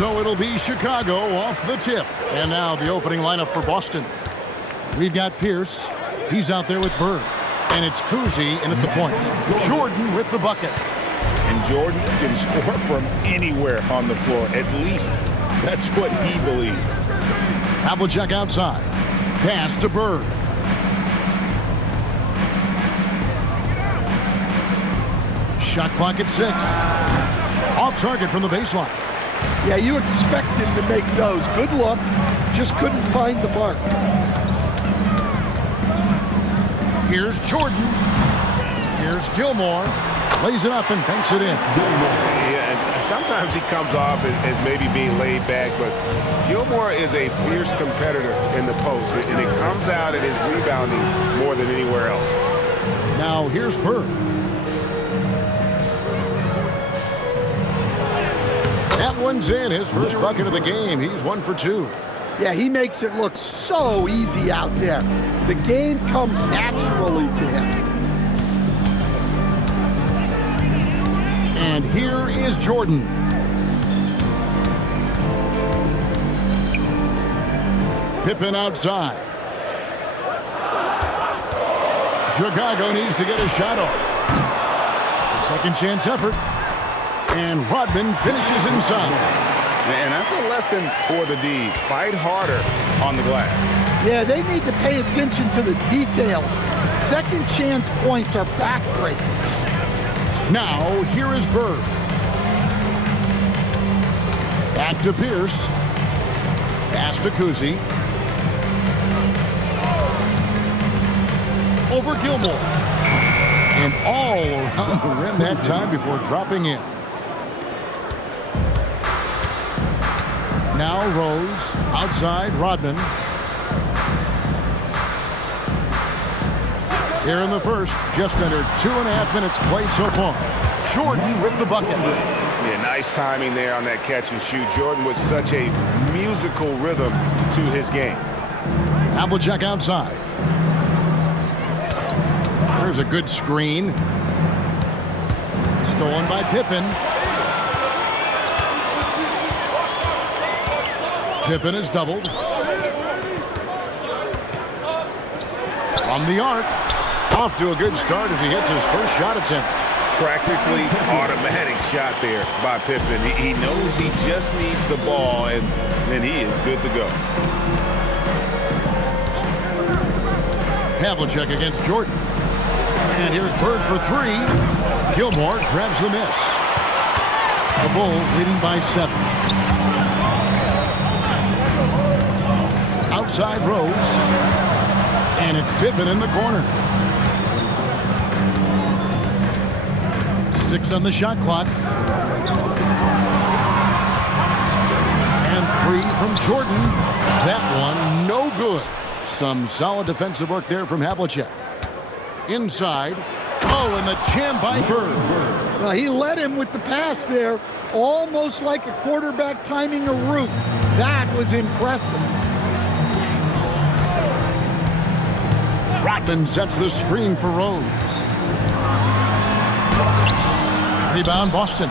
So it'll be Chicago off the tip. And now the opening lineup for Boston. We've got Pierce. He's out there with Bird. And it's Kuzi in at the point. Jordan with the bucket. And Jordan can score from anywhere on the floor. At least that's what he believes. Havlicek outside. Pass to Bird. Shot clock at 6. Off target from the baseline. Yeah, you expect him to make those. Good luck. Just couldn't find the mark. Here's Jordan. Here's Gilmore. Lays it up and banks it in. Yeah, and sometimes he comes off as maybe being laid back, but Gilmore is a fierce competitor in the post, and it comes out in his rebounding more than anywhere else. Now here's Bird. That one's in. His first bucket of the game. He's 1 for 2. Yeah, he makes it look so easy out there. The game comes naturally to him. And here is Jordan. Pippen outside. Chicago needs to get a shot off. A second chance effort. And Rodman finishes inside. And that's a lesson for the D. Fight harder on the glass. Yeah, they need to pay attention to the details. Second chance points are backbreakers. Now, here is Bird. Back to Pierce. Pass to Kuzi. Over Gilmore. And all around the rim that time before dropping in. Now Rose. Outside, Rodman. Here in the first, just under 2.5 minutes played so far. Jordan with the bucket. Yeah, nice timing there on that catch and shoot. Jordan with such a musical rhythm to his game. Havlicek outside. There's a good screen. Stolen by Pippen. Pippen is doubled. From the arc. Off to a good start as he hits his first shot attempt. Practically automatic shot there by Pippen. He knows he just needs the ball, and then he is good to go. Havlicek against Jordan. And here's Bird for 3. Gilmore grabs the miss. The Bulls leading by 7. Outside Rose. And it's Pippen in the corner. 6 on the shot clock. And 3 from Jordan. That one no good. Some solid defensive work there from Havlicek. Inside. Oh, and the jam by Bird. Well, he led him with the pass there, almost like a quarterback timing a route. That was impressive. Rodman sets the screen for Rose. Rebound, Boston.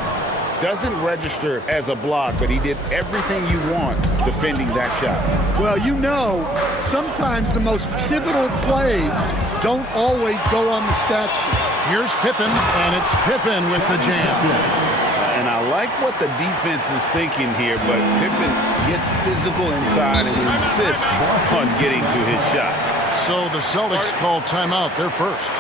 Doesn't register as a block, but he did everything you want defending that shot. Well, you know, sometimes the most pivotal plays don't always go on the stat sheet. Here's Pippen, and it's Pippen with the jam. And I like what the defense is thinking here, but Pippen gets physical inside and insists on getting to his shot. So the Celtics call timeout. They're first.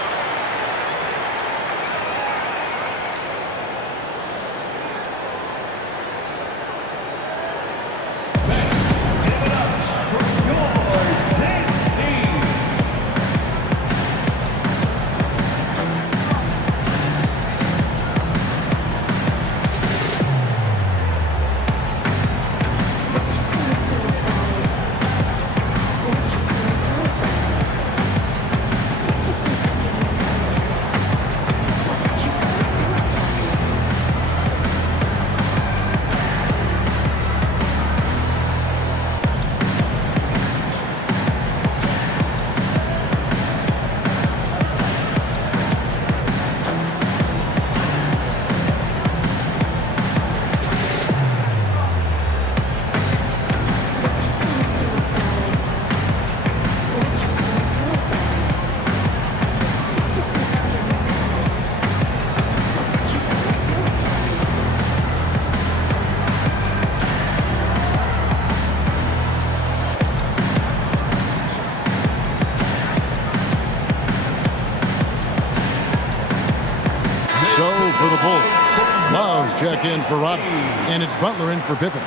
check in for Rodman, and it's Butler in for Pippen.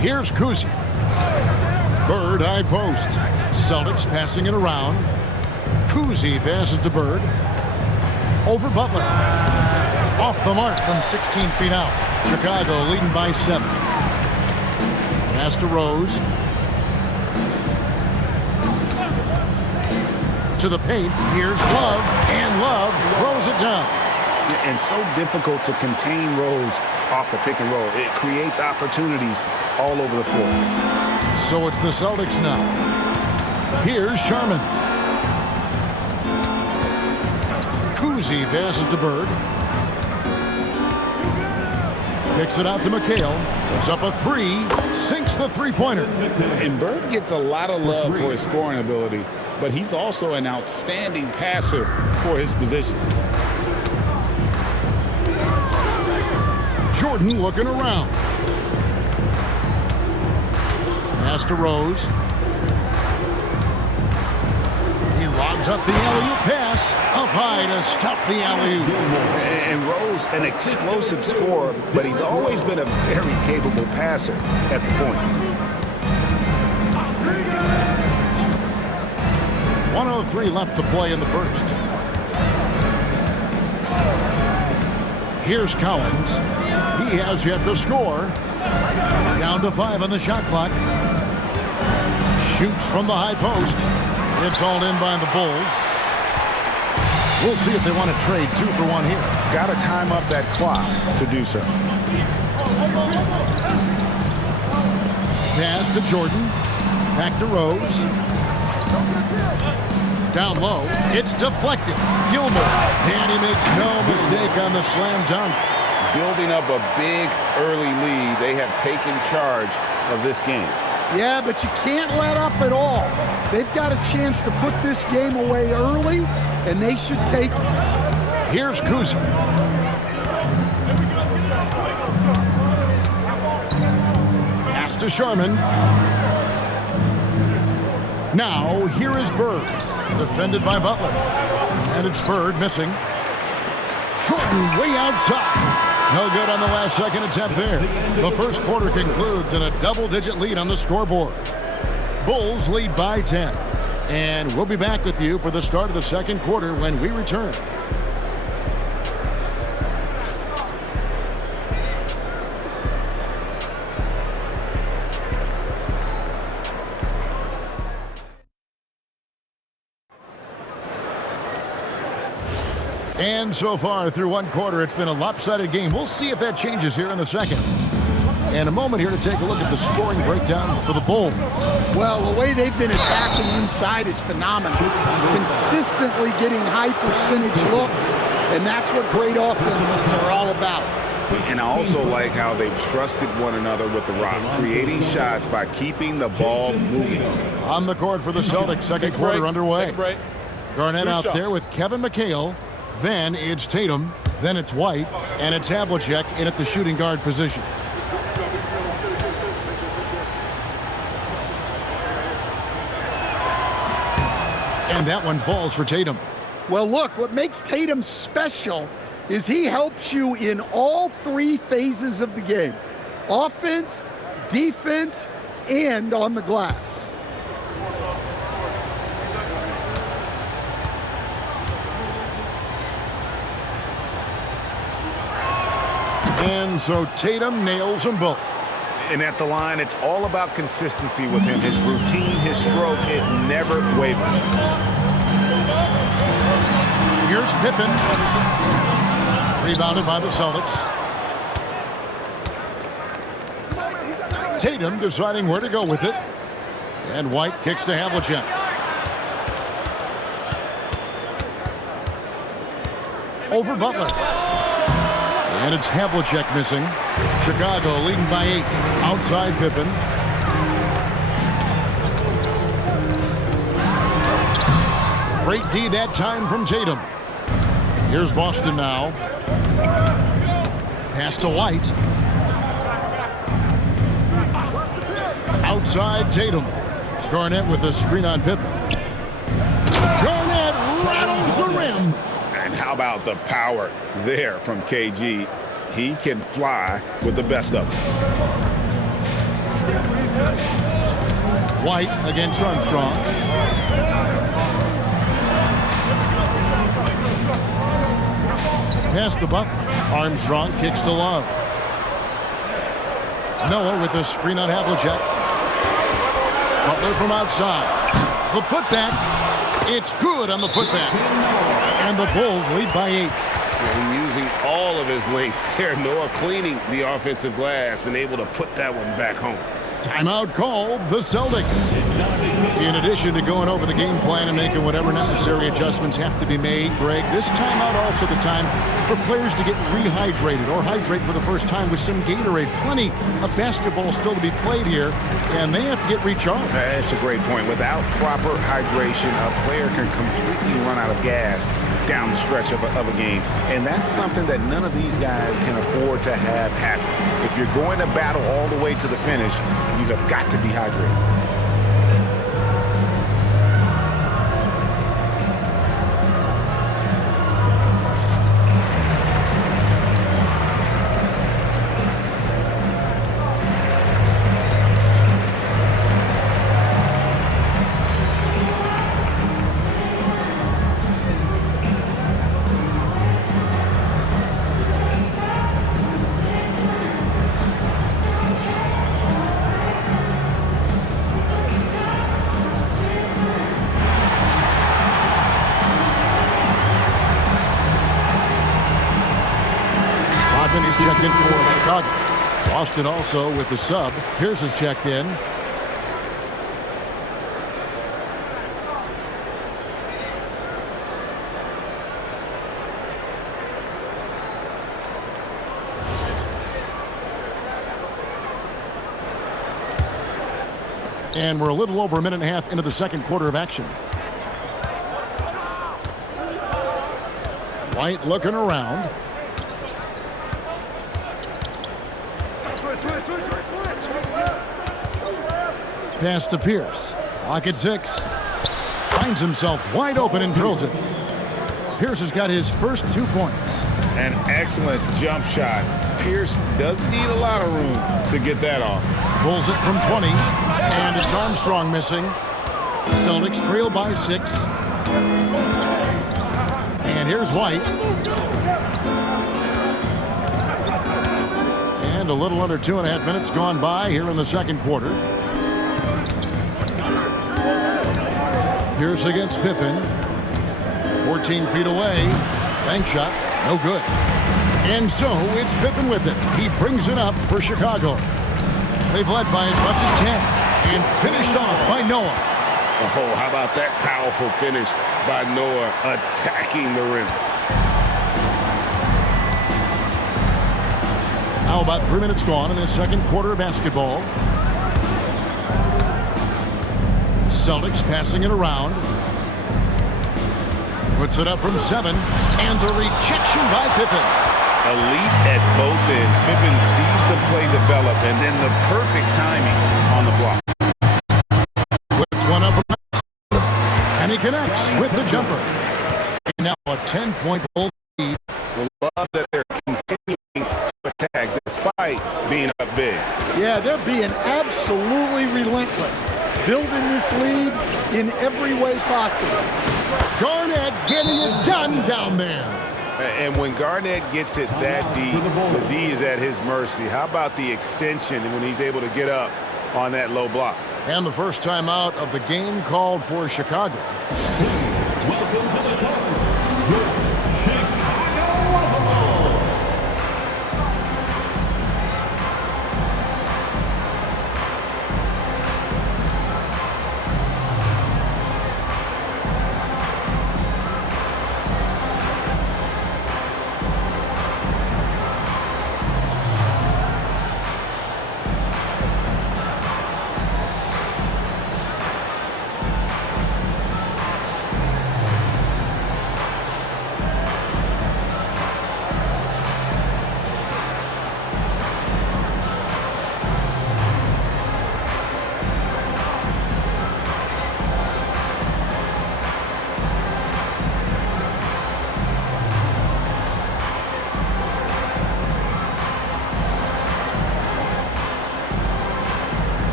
Here's Kuzi. Bird high post. Celtics passing it around. Kuzi passes to Bird. Over Butler. Off the mark from 16 feet out. Chicago leading by 7. Pass to Rose. To the paint. Here's Love. And Love throws it down. And so difficult to contain Rose off the pick and roll. It creates opportunities all over the floor. So it's the Celtics now. Here's Sharman. Kuzi passes to Bird. Kicks it out to McHale. Puts up a 3. Sinks the three-pointer. And Bird gets a lot of love for his scoring ability, but he's also an outstanding passer for his position. Jordan looking around. Pass to Rose. He lobs up the alley-oop pass. Up high to stuff the alley-oop. And Rose, an explosive scorer, but he's always been a very capable passer at the point. 1:03 left to play in the first. Here's Collins. He has yet to score. Down to 5 on the shot clock. Shoots from the high post. It's all in by the Bulls. We'll see if they want to trade 2 for 1 here. Got to time up that clock to do so. Pass to Jordan. Back to Rose. Down low. It's deflected. Gilmore. And he makes no mistake on the slam dunk. Building up a big early lead. They have taken charge of this game. Yeah, but you can't let up at all. They've got a chance to put this game away early, and they should take it. Here's Kuzi. Pass to Sharman. Now, here is Bird. Defended by Butler. And it's Bird missing. Jordan way outside. No good on the last second attempt there. The first quarter concludes in a double-digit lead on the scoreboard. Bulls lead by 10. And we'll be back with you for the start of the second quarter when we return. And so far through one quarter, it's been a lopsided game. We'll see if that changes here in the second. And a moment here to take a look at the scoring breakdown for the Bulls. Well, the way they've been attacking inside is phenomenal. Consistently getting high percentage looks, and that's what great offenses are all about. And I also like how they've trusted one another with the rock, creating shots by keeping the ball moving. On the court for the Celtics, second quarter underway. Garnett out there with Kevin McHale. Then it's Tatum, then it's White, and it's Havlicek in at the shooting guard position. And that one falls for Tatum. Well, look, what makes Tatum special is he helps you in all 3 phases of the game. Offense, defense, and on the glass. And so Tatum nails them both. And at the line, it's all about consistency with him. His routine, his stroke, it never wavers. Here's Pippen. Rebounded by the Celtics. Tatum deciding where to go with it. And White kicks to Havlicek. Over Butler. And it's Havlicek missing. Chicago leading by 8. Outside Pippen. Great D that time from Tatum. Here's Boston now. Pass to White. Outside Tatum. Garnett with a screen on Pippen. Garnett rattles the rim. And how about the power there from KG? He can fly with the best of them. White against Armstrong. Pass to Butler. Armstrong kicks to Love. Noah with a screen on Havlicek. Butler from outside. The putback. It's good on the putback. And the Bulls lead by 8. And using all of his length there, Noah cleaning the offensive glass and able to put that one back home. Timeout called the Celtics. In addition to going over the game plan and making whatever necessary adjustments have to be made, Greg, this timeout also the time for players to get rehydrated or hydrate for the first time with some Gatorade. Plenty of basketball still to be played here, and they have to get recharged. That's a great point. Without proper hydration, a player can completely run out of gas down the stretch of a game. And that's something that none of these guys can afford to have happen. If you're going to battle all the way to the finish, you have got to be hydrated. He's checked in for Chicago. Boston also with the sub. Pierce is checked in. And we're a little over a minute and a half into the second quarter of action. White looking around. Pass to Pierce. Clock at 6. Finds himself wide open and drills it. Pierce has got his first 2 points. An excellent jump shot. Pierce doesn't need a lot of room to get that off. Pulls it from 20. And it's Armstrong missing. Celtics trail by 6. And here's White. And a little under 2.5 minutes gone by here in the second quarter. Pierce against Pippen. 14 feet away. Bank shot. No good. And so it's Pippen with it. He brings it up for Chicago. They've led by as much as 10. And finished off by Noah. Oh, how about that powerful finish by Noah attacking the rim. Now about 3 minutes gone in the second quarter of basketball. Celtics passing it around. Puts it up from 7. And the rejection by Pippen. Elite at both ends. Pippen sees the play develop and then the perfect timing on the block. Puts one up. And he connects with the jumper. Now a 10-point Bulls lead. Love that they're continuing to attack despite being up big. Yeah, they're being absolutely relentless. Building this lead in every way possible. Garnett getting it done down there. And when Garnett gets it that deep, the D is at his mercy. How about the extension when he's able to get up on that low block? And the first time out of the game called for Chicago.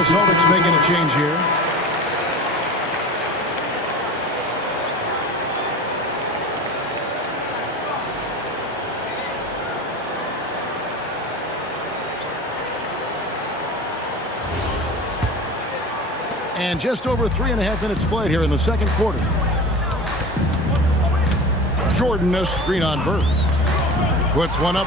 the Celtics making a change here. And just over 3.5 minutes played here in the second quarter. Jordan, a screen on Bird. Puts one up.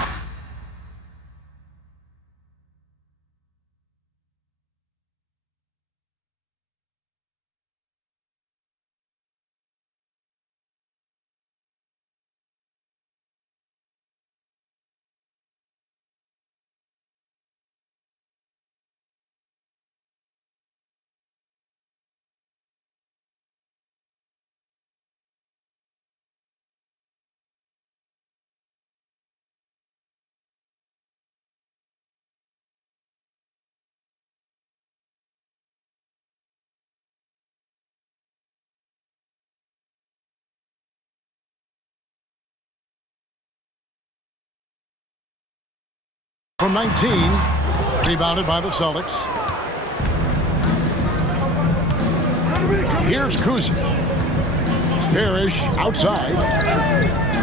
From 19, rebounded by the Celtics. Here's Kuzma. Parrish outside.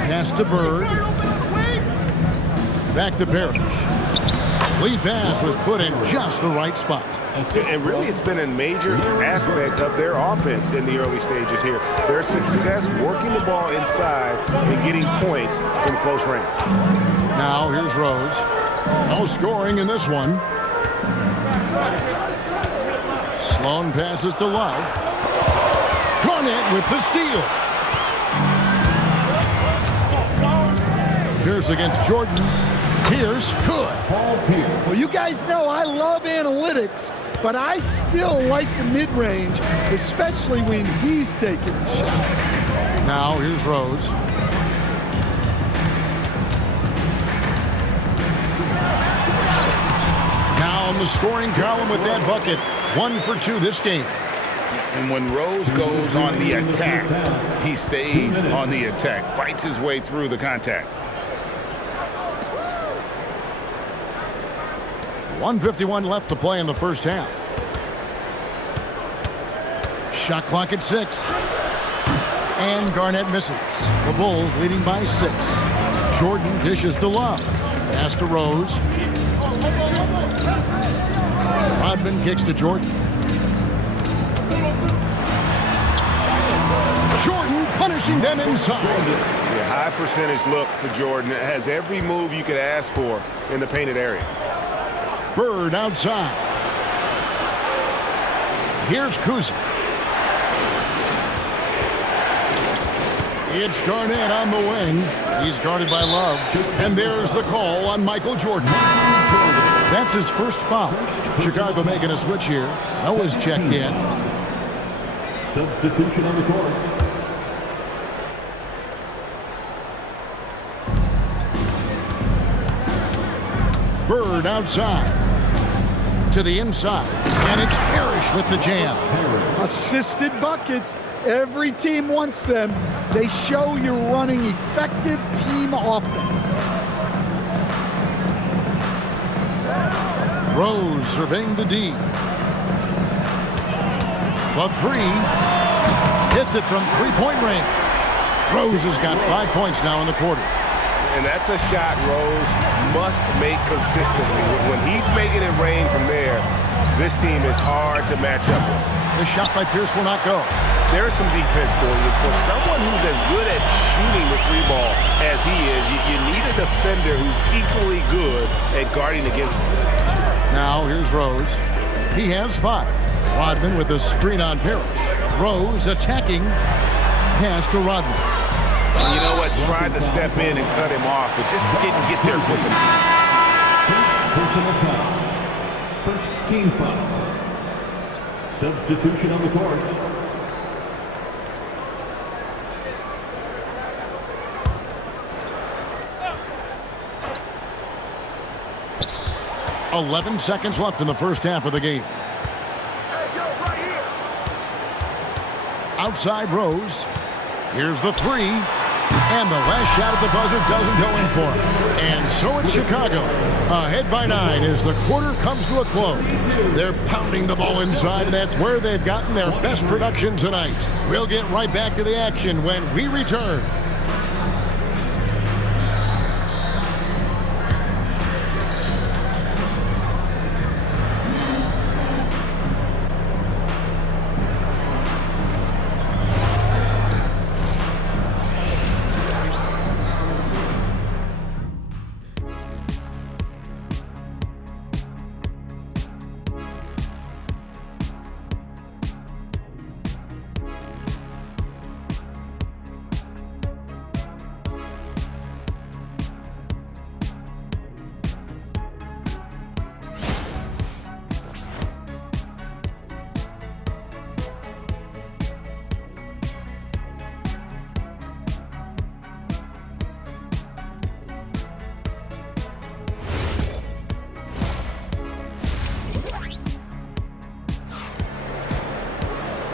Pass to Bird. Back to Parrish. Lead pass was put in just the right spot. And really, it's been a major aspect of their offense in the early stages here. Their success working the ball inside and getting points from close range. Now here's Rose. No scoring in this one. Sloan passes to Love. Garnett with the steal. Pierce against Jordan. Pierce good. Well, you guys know I love analytics, but I still like the mid-range, especially when he's taking a shot. Now here's Rose. Now in the scoring column with that bucket. 1 for 2 this game. And when Rose goes on the attack, he stays on the attack, fights his way through the contact. 1:51 left to play in the first half. Shot clock at 6. And Garnett misses. The Bulls leading by 6. Jordan dishes to Love. Pass to Rose. Rodman kicks to Jordan. Jordan punishing them inside. A high percentage look for Jordan. It has every move you could ask for in the painted area. Bird outside. Here's Kuzma. It's Garnett on the wing. He's guarded by Love. And there's the call on Michael Jordan. That's his first foul. Chicago making a switch here. Noah's checked in. Substitution on the court. Bird outside. To the inside. And it's Parrish with the jam. Assisted buckets. Every team wants them. They show you're running effective team offense. Rose surveying the D. The 3. Hits it from three-point range. Rose has got 5 points now in the quarter. And that's a shot Rose must make consistently. When he's making it rain from there, this team is hard to match up with. The shot by Pierce will not go. There's some defense for you. For someone who's as good at shooting the 3-ball as he is, you need a defender who's equally good at guarding against him. Now here's Rose. He has 5. Rodman with a screen on Parrish. Rose attacking. Pass to Rodman. You know what? Tried to step in and cut him off, but just didn't get there quick enough. Personal foul. First team foul. Substitution on the court. Hey, 11 seconds left in the first half of the game. Outside Rose. Here's the 3. And the last shot at the buzzer doesn't go in for him. And so it's Chicago, ahead by 9 as the quarter comes to a close. They're pounding the ball inside, and that's where they've gotten their best production tonight. We'll get right back to the action when we return.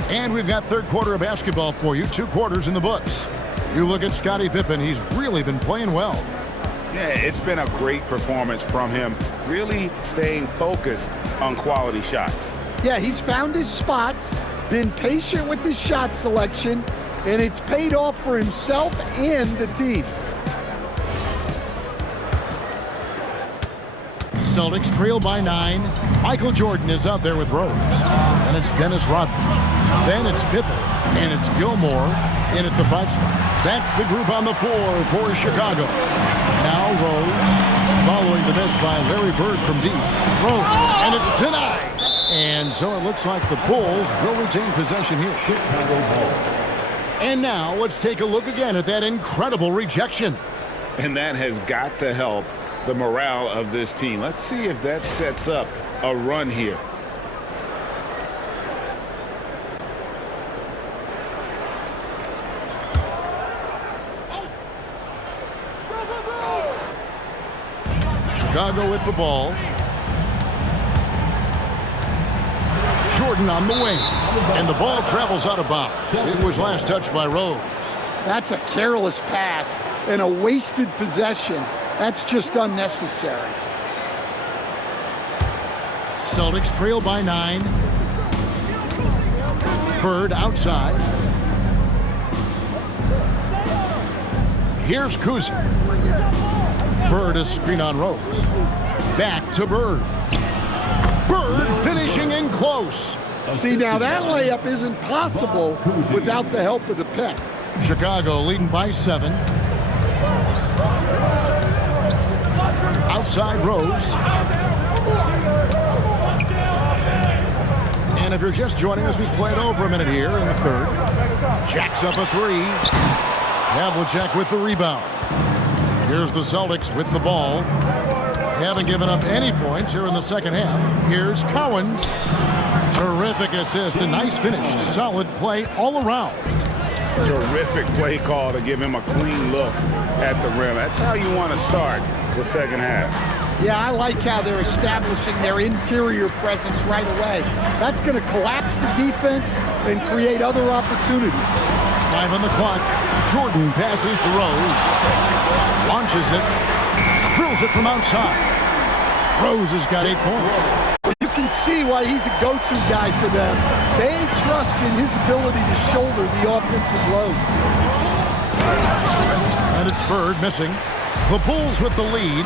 And we've got third quarter of basketball for you, 2 quarters in the books. You look at Scottie Pippen, he's really been playing well. Yeah, it's been a great performance from him, really staying focused on quality shots. Yeah, he's found his spots, been patient with his shot selection, and it's paid off for himself and the team. Celtics trail by 9. Michael Jordan is out there with Rose. And it's Dennis Rodman. Then it's Pippen. And it's Gilmore in at the 5 spot. That's the group on the floor for Chicago. Now Rose, following the miss by Larry Bird from deep. Rose, and it's denied. And so it looks like the Bulls will retain possession here. And now let's take a look again at that incredible rejection. And that has got to help the morale of this team. Let's see if that sets up a run here. Chicago with the ball. Jordan on the wing. And the ball travels out of bounds. It was last touched by Rose. That's a careless pass and a wasted possession. That's just unnecessary. Celtics trail by 9. Bird outside. Here's Kuzma. Bird is screen on Rose. Back to Bird. Bird finishing in close. See, now that layup isn't possible without the help of the pick. Chicago leading by 7. Outside Rose. And if you're just joining us, we played over a minute here in the third. Jacks up a 3. Havlicek with the rebound. Here's the Celtics with the ball. Haven't given up any points here in the second half. Here's Cowens. Terrific assist, a nice finish. Solid play all around. Terrific play call to give him a clean look at the rim. That's how you want to start the second half. Yeah, I like how they're establishing their interior presence right away. That's going to collapse the defense and create other opportunities. 5 on the clock. Jordan passes to Rose. Launches it. Drills it from outside. Rose has got 8 points. You can see why he's a go-to guy for them. They trust in his ability to shoulder the offensive load. And it's Bird missing. The Bulls with the lead.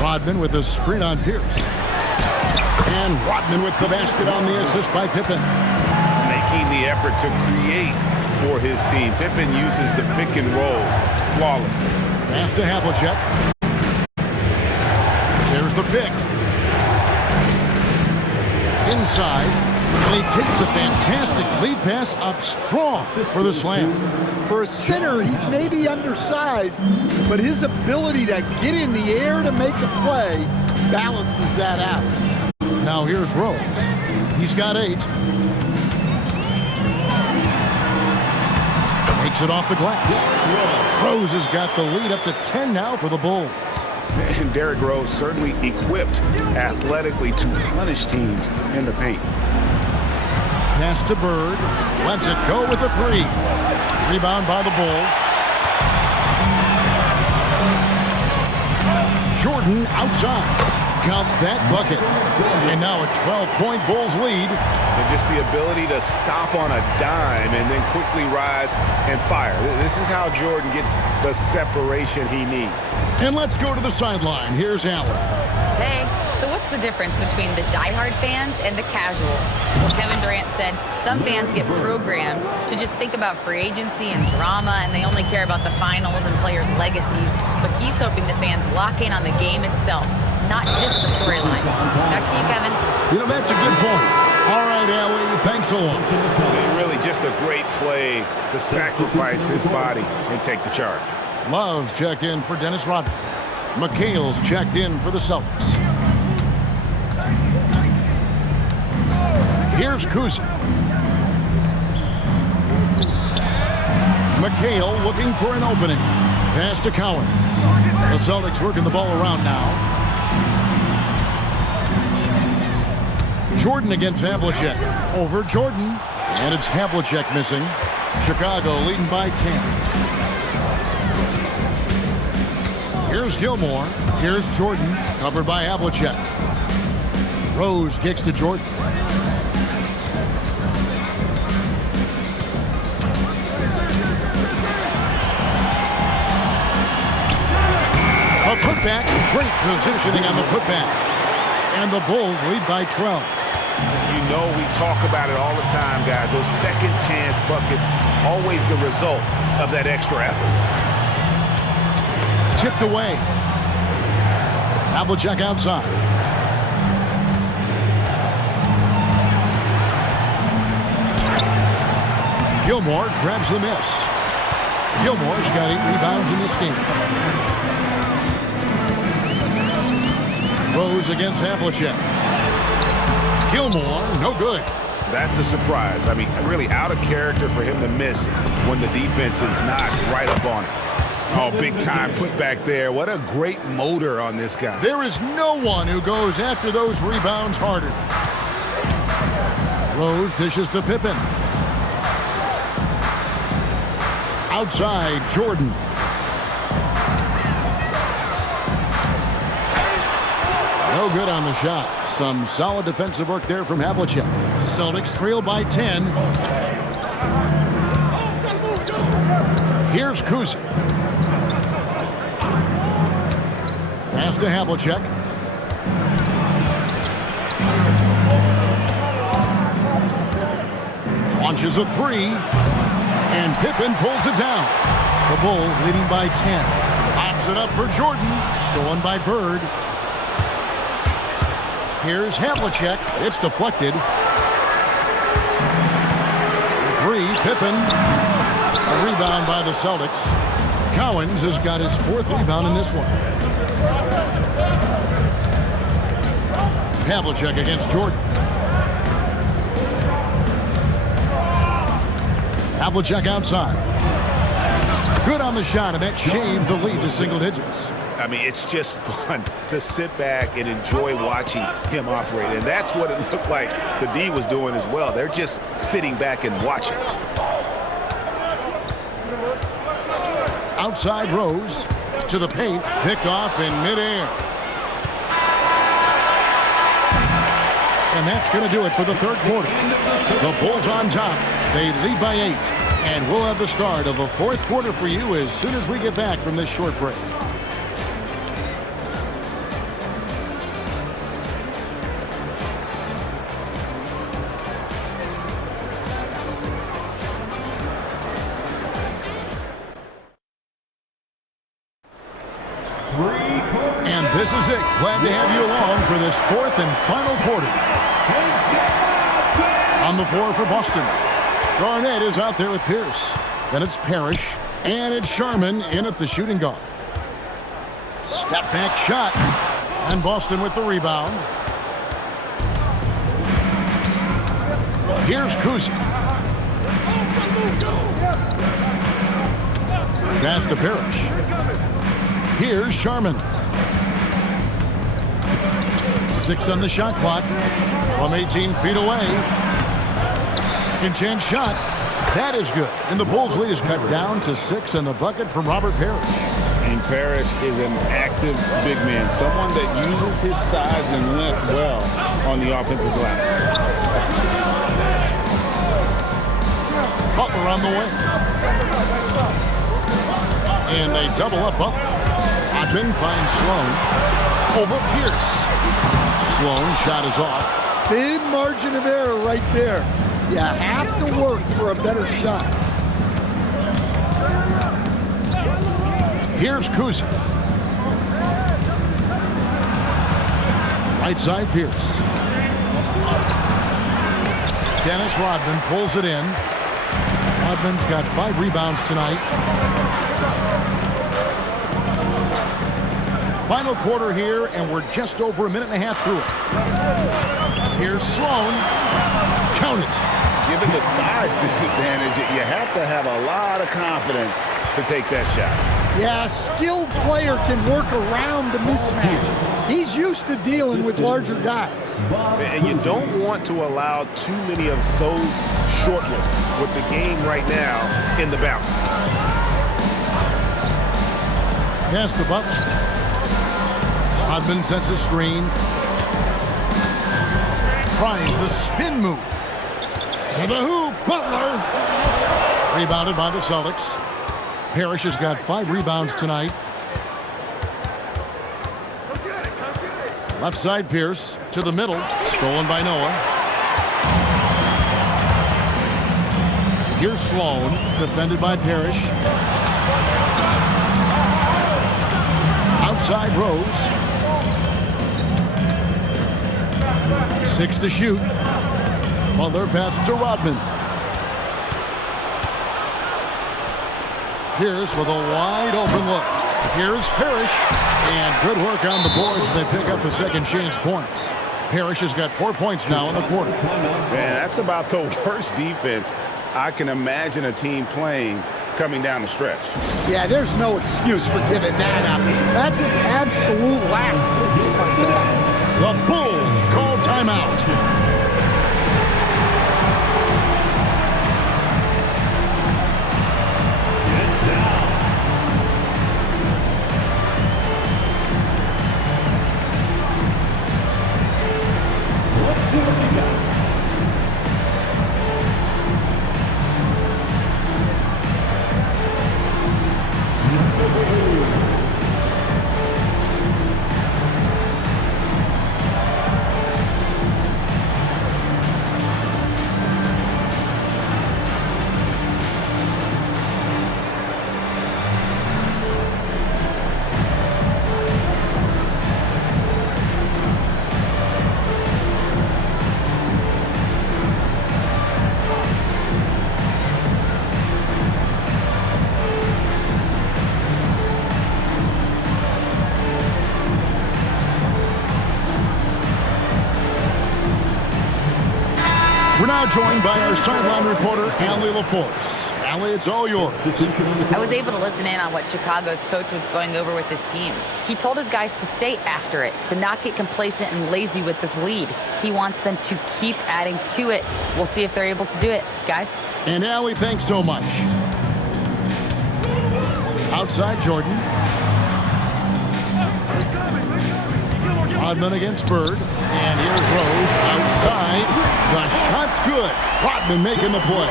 Rodman with the screen on Pierce. And Rodman with the basket on the assist by Pippen. Making the effort to create for his team. Pippen uses the pick and roll flawlessly. Pass to Havlicek. There's the pick. Inside. And he takes a fantastic lead pass up strong for the slam. For a center, he's maybe undersized, but his ability to get in the air to make a play balances that out. Now here's Rose. He's got 8. Makes it off the glass. Rose has got the lead up to 10 now for the Bulls. And Derrick Rose certainly equipped athletically to punish teams in the paint. Pass to Bird. Lets it go with the 3. Rebound by the Bulls. Jordan outside. Count that bucket. And now a 12-point Bulls lead. And just the ability to stop on a dime and then quickly rise and fire. This is how Jordan gets the separation he needs. And let's go to the sideline. Here's Allen. Hey, so what's the difference between the diehard fans and the casuals? Well, Kevin Durant said some fans get programmed to just think about free agency and drama, and they only care about the finals and players' legacies. But he's hoping the fans lock in on the game itself, not just the storylines. Back to you, Kevin. You know, that's a good point. All right, Allie, thanks a lot. Really just a great play to sacrifice his body and take the charge. Love's checked in for Dennis Rodman. McHale's checked in for the Celtics. Here's Kuzi. McHale looking for an opening. Pass to Collins. The Celtics working the ball around now. Jordan against Havlicek. Over Jordan. And it's Havlicek missing. Chicago leading by 10. Here's Gilmore. Here's Jordan. Covered by Havlicek. Rose kicks to Jordan. A putback. Great positioning on the putback. And the Bulls lead by 12. You know we talk about it all the time, guys. Those second chance buckets, always the result of that extra effort. Tipped away. Havlicek outside. Gilmore grabs the miss. Gilmore's got 8 rebounds in this game. Rose against Havlicek. Gilmore, no good. That's a surprise. I mean, really out of character for him to miss when the defense is not right up on it. Oh, big time put back there. What a great motor on this guy. There is no one who goes after those rebounds harder. Rose dishes to Pippen. Outside, Jordan. No good on the shot. Some solid defensive work there from Havlicek. Celtics trail by 10. Here's Kuzi. Pass to Havlicek. Launches a 3. And Pippen pulls it down. The Bulls leading by 10. Pops it up for Jordan. Stolen by Bird. Here's Havlicek. It's deflected. 3, Pippen. A rebound by the Celtics. Collins has got his 4th rebound in this one. Havlicek against Jordan. Havlicek outside. Good on the shot, and that shaves the lead to single digits. I mean, it's just fun to sit back and enjoy watching him operate. And that's what it looked like the D was doing as well. They're just sitting back and watching. Outside Rose to the paint, picked off in midair. And that's going to do it for the third quarter. The Bulls on top. They lead by 8. And we'll have the start of a fourth quarter for you as soon as we get back from this short break. And this is it. Glad to have you along for this fourth and final quarter. On the floor for Boston. Garnett is out there with Pierce. Then it's Parrish. And it's Sharman in at the shooting guard. Step back shot. And Boston with the rebound. Here's Kuzi. Pass to Parrish. Here's Sharman. 6 on the shot clock from 18 feet away. Second chance shot. That is good. And the Bulls' lead is cut down to 6 in the bucket from Robert Parrish. And Parrish is an active big man, someone that uses his size and length well on the offensive glass. Butler on the wing. And they double up Butler. Rodman finds Sloan over Pierce. Sloan shot is off. Thin margin of error right there. You have to work for a better shot. Here's Kuzi. Right side Pierce. Dennis Rodman pulls it in. Rodman's got 5 rebounds tonight. Final quarter here, and we're just over a minute and a half through it. Here's Sloan. Count it. Given the size disadvantage, you have to have a lot of confidence to take that shot. Yeah, a skilled player can work around the mismatch. He's used to dealing with larger guys. And you don't want to allow too many of those short ones with the game right now in the balance. Pass to Butler. Rodman sets a screen. Tries the spin move. To the hoop, Butler. Rebounded by the Celtics. Parrish has got 5 rebounds tonight. Left side Pierce to the middle. Stolen by Noah. Here's Sloan, defended by Parrish. Outside Rose. 6 to shoot. Butler passes to Rodman. Pierce with a wide open look. Here's Parrish. And good work on the boards. They pick up the second chance points. Parrish has got 4 points now in the quarter. Man, that's about the worst defense I can imagine a team playing coming down the stretch. Yeah, there's no excuse for giving that up. That's the absolute last thing you want to have. The Bulls call timeout. We're now joined by our sideline reporter, Allie LaForce. Allie, it's all yours. I was able to listen in on what Chicago's coach was going over with his team. He told his guys to stay after it, to not get complacent and lazy with this lead. He wants them to keep adding to it. We'll see if they're able to do it, guys. And Allie, thanks so much. Outside Jordan. Rodman against Bird. And here's Rose outside. The shot's good. Rodman making the play.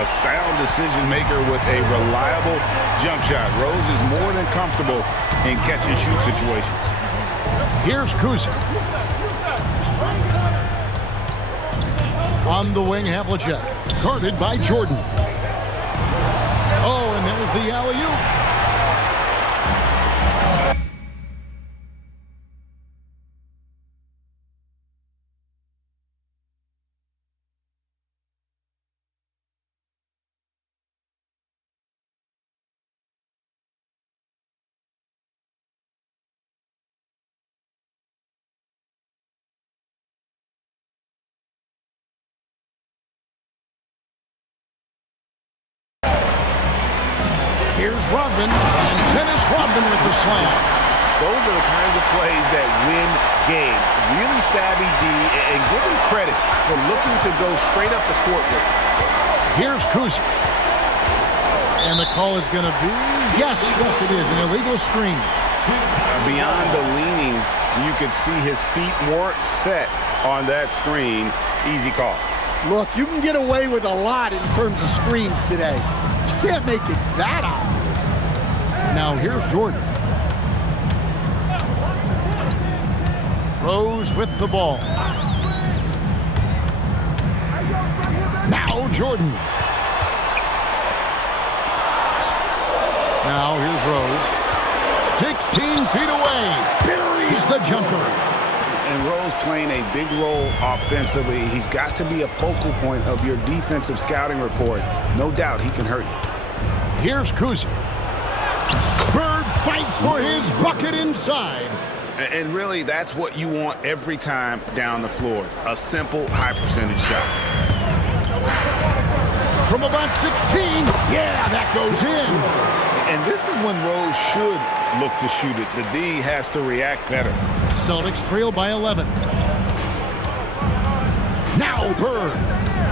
A sound decision maker with a reliable jump shot. Rose is more than comfortable in catch and shoot situations. Here's Kuzi. On the wing, Havlicek. Guarded by Jordan. Oh, and there's the alley-oop. Here's Rodman, and Dennis Rodman with the slam. Those are the kinds of plays that win games. Really savvy D, and give him credit for looking to go straight up the court with it. Here's Kuzi. And the call is going to be, yes, it is, an illegal screen. Beyond the leaning, you could see his feet more set on that screen. Easy call. Look, you can get away with a lot in terms of screens today. You can't make it that obvious. Now here's Jordan. Rose with the ball. Now Jordan. Now here's Rose. 16 feet away. Buries the jumper. And Rose playing a big role offensively. He's got to be a focal point of your defensive scouting report. No doubt he can hurt you. Here's Kuzi. Bird fights for his bucket inside. And really, that's what you want every time down the floor. A simple, high-percentage shot. From about 16, yeah, that goes in. And this is when Rose should look to shoot it. The D has to react better. Celtics trail by 11. Now Bird.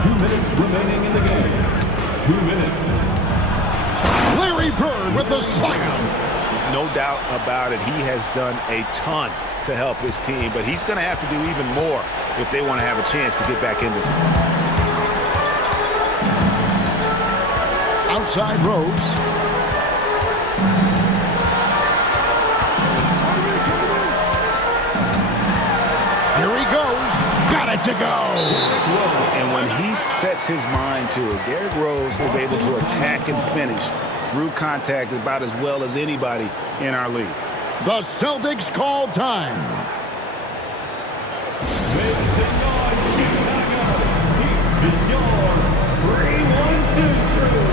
2 minutes remaining in the game. 2 minutes. Larry Bird with the slam. No doubt about it. He has done a ton to help his team, but he's going to have to do even more if they want to have a chance to get back in this one. Outside Rose. Here he goes. Got it to go. And when he sets his mind to it, Derrick Rose is able to attack and finish through contact about as well as anybody in our league. The Celtics call time. Make some noise, Chicago. Here's your 3-1-2 crew.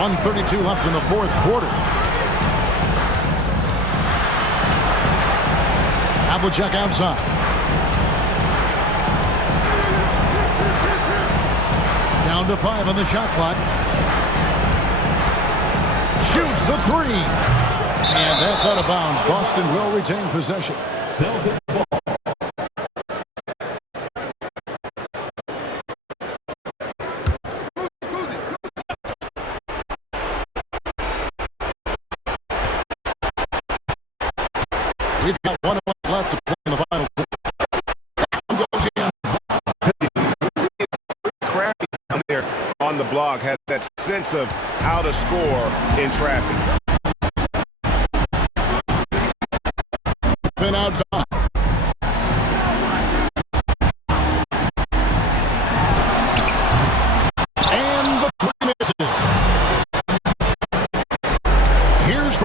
.132 left in the fourth quarter. Havlicek outside. Down to 5 on the shot clock. Shoots the 3. And that's out of bounds. Boston will retain possession. Celtics ball. We've got 1 minute left to play in the final quarter. Goes in. Crafty down there on the block has that sense of how to score in traffic. Been outside. And the 3 misses. Here's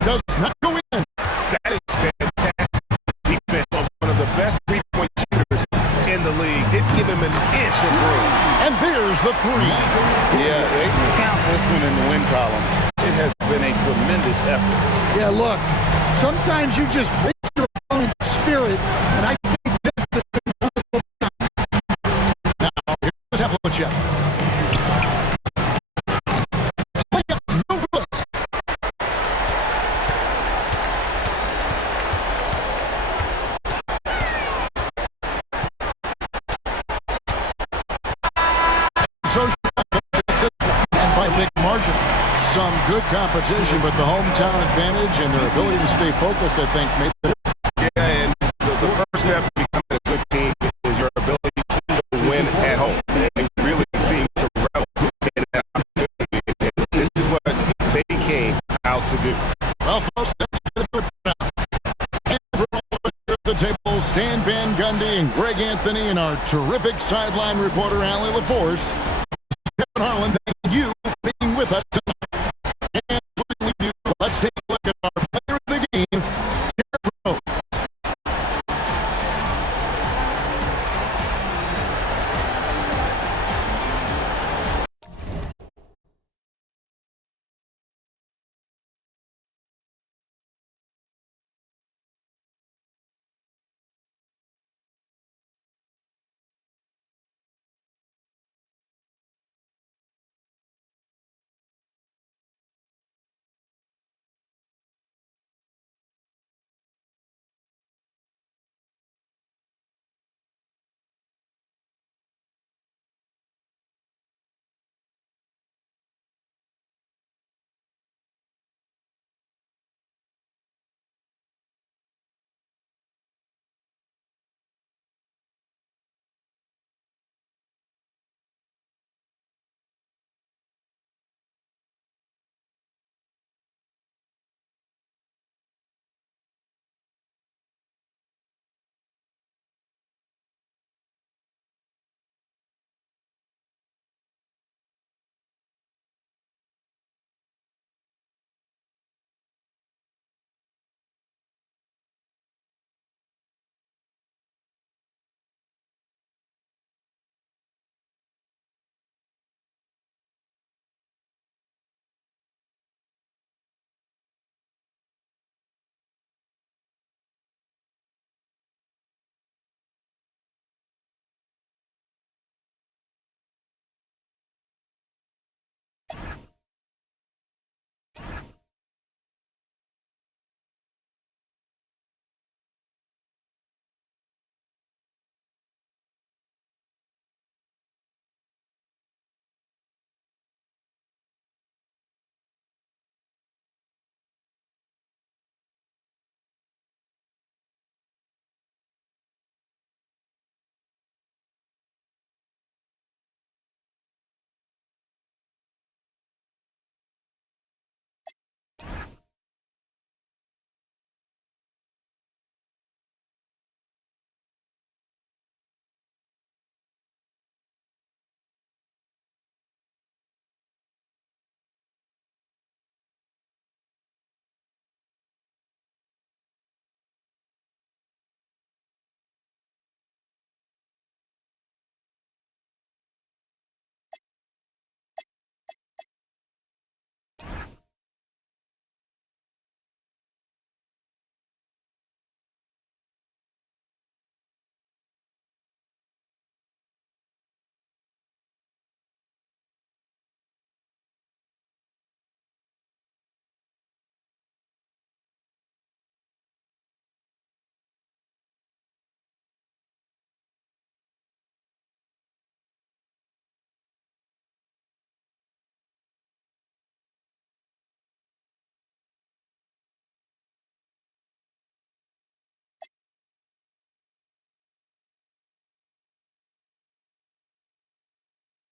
does not go in. That is fantastic defense on one of the best three-point shooters in the league. Didn't give him an inch of room. And there's the 3. Yeah, they can count this one in the win column. It has been a tremendous effort. Yeah, look, sometimes you just break your opponent's spirit, and I think this has been one of those times. Now, here's Havlicek. good competition, but the hometown advantage and their ability to stay focused, I think, made the difference. Yeah, and the first step to becoming a good team is your ability to win at home. And really seem to revel in that opportunity. And this is what they came out to do. Well, folks, that's going to do it for now. And for all of us here at the table, Stan Van Gundy and Greg Anthony and our terrific sideline reporter, Allie LaForce. Kevin Harlan, thank you for being with us tonight.